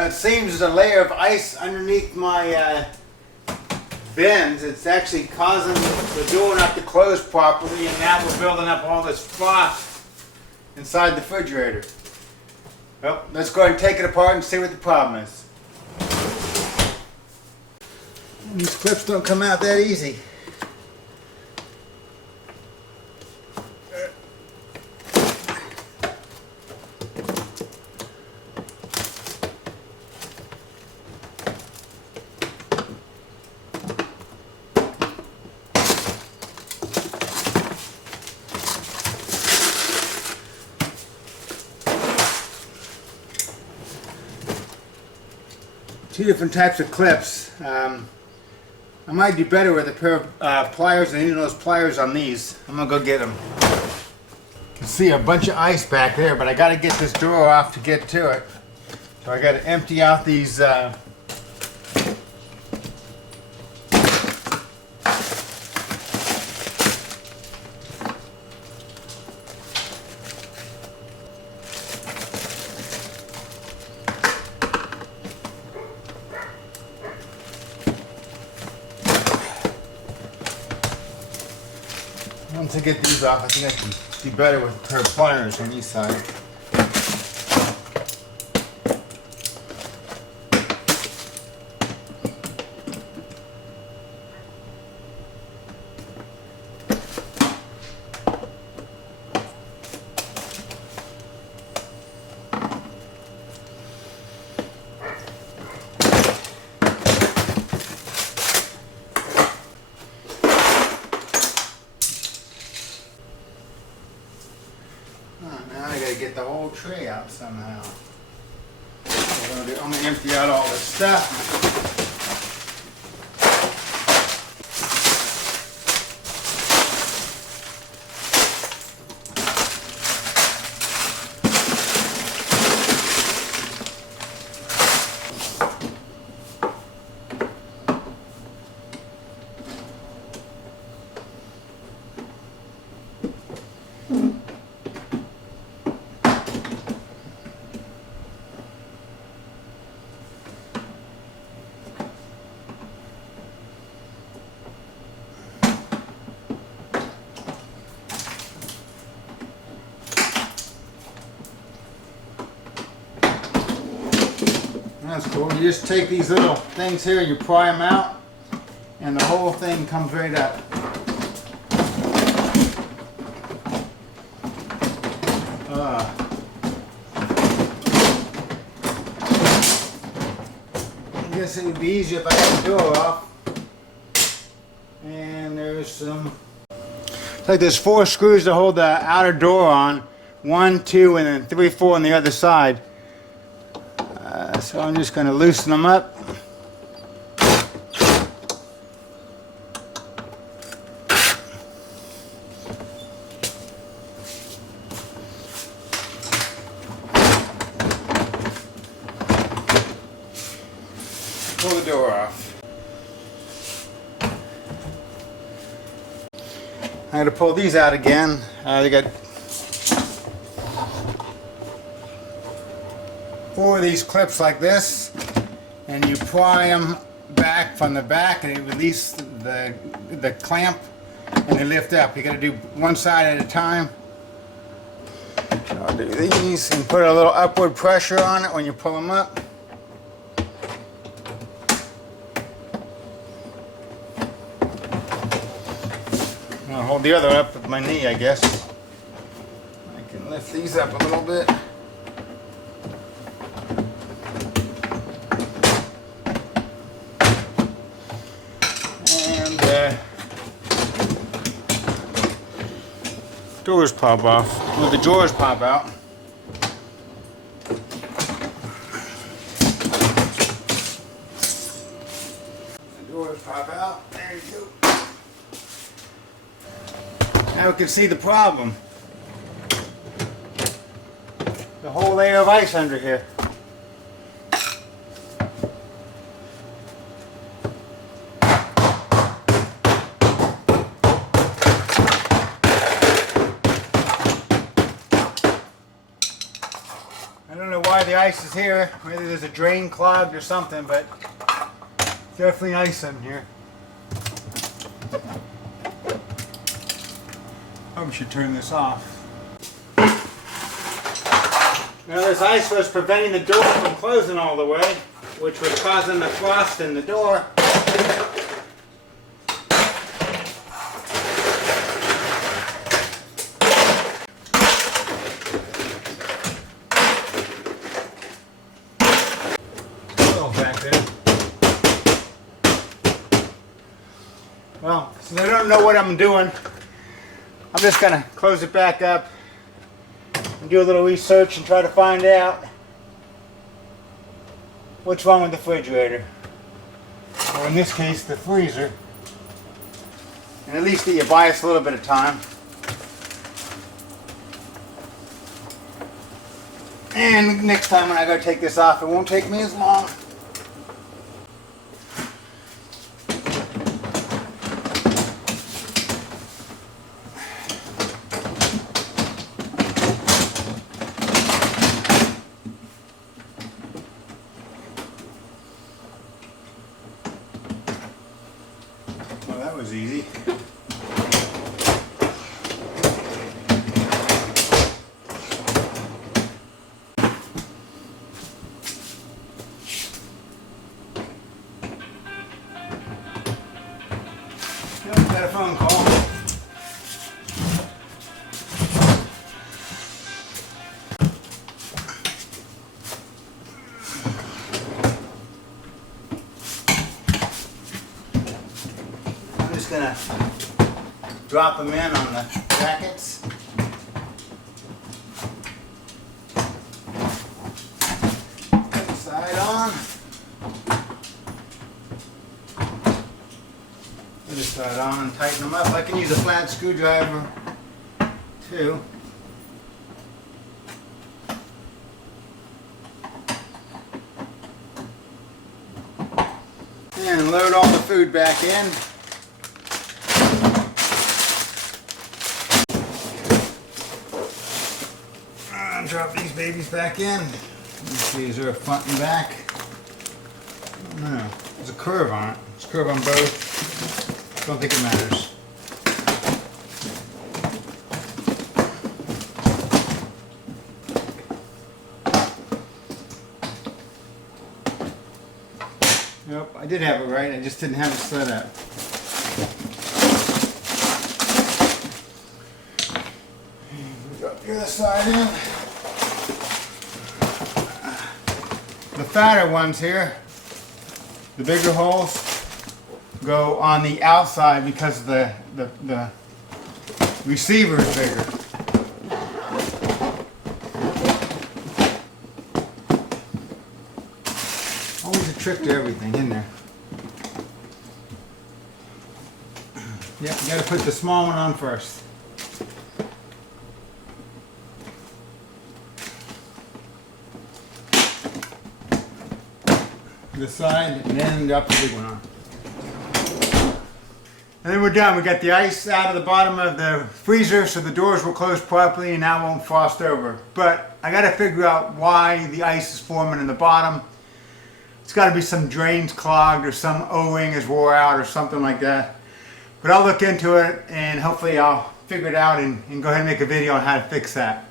It seems there's a layer of ice underneath my bends. It's actually causing the door not to close properly, and now we're building up all this frost inside the refrigerator. Well, let's go ahead and take it apart and see what the problem is. These clips don't come out that easy. Two different types of clips. I might do better with a pair of pliers than any of those pliers on these. I'm gonna go get them. You can see a bunch of ice back there, but I gotta get this door off to get to it. So I gotta empty out these once I get these off, I think I can do better with a pair of pliers on each side. Now I gotta get the whole tray out somehow. I'm gonna empty out all this stuff. That's cool. You just take these little things here, you pry them out, and the whole thing comes right up. I guess it would be easier if I had the door off. And there's some... It's like there's 4 screws to hold the outer door on. 1, 2, and then 3, 4 on the other side. So I'm just going to loosen them up. Pull the door off. I'm going to pull these out again. They got 4 of these clips like this, and you pry them back from the back and you release the clamp and they lift up. You got to do one side at a time. So I'll do these and put a little upward pressure on it when you pull them up. I'll hold the other up with my knee, I guess. I can lift these up a little bit. Doors pop off. Well, the drawers pop out. The doors pop out. There you go. Now we can see the problem. The whole layer of ice under here. I don't know why the ice is here. Maybe there's a drain clogged or something, but definitely ice in here. Probably should turn this off. Now this ice was preventing the door from closing all the way, which was causing the frost in the door. Well, since I don't know what I'm doing, I'm just going to close it back up and do a little research and try to find out what's wrong with the refrigerator. Or in this case, the freezer. And at least you buy us a little bit of time. And next time when I go take this off, it won't take me as long. Well, that was easy. Got a phone call. I'm just gonna drop them in on the brackets. Put the side on. Put this side on and tighten them up. I can use a flat screwdriver too. And load all the food back in. And drop these babies back in. Let's see, is there a front and back? I don't know. There's a curve on it. There's a curve on both. Don't think it matters. Nope, I did have it right. I just didn't have it set up. Drop the other side in. The fatter ones here, the bigger holes, go on the outside because the receiver is bigger. Always a trick to everything in there. Yep, you gotta put the small one on first. This side, and then drop the big one on. And then we're done. We got the ice out of the bottom of the freezer so the doors will close properly and now won't frost over. But I got to figure out why the ice is forming in the bottom. It's got to be some drains clogged or some O-ring is wore out or something like that. But I'll look into it and hopefully I'll figure it out and go ahead and make a video on how to fix that.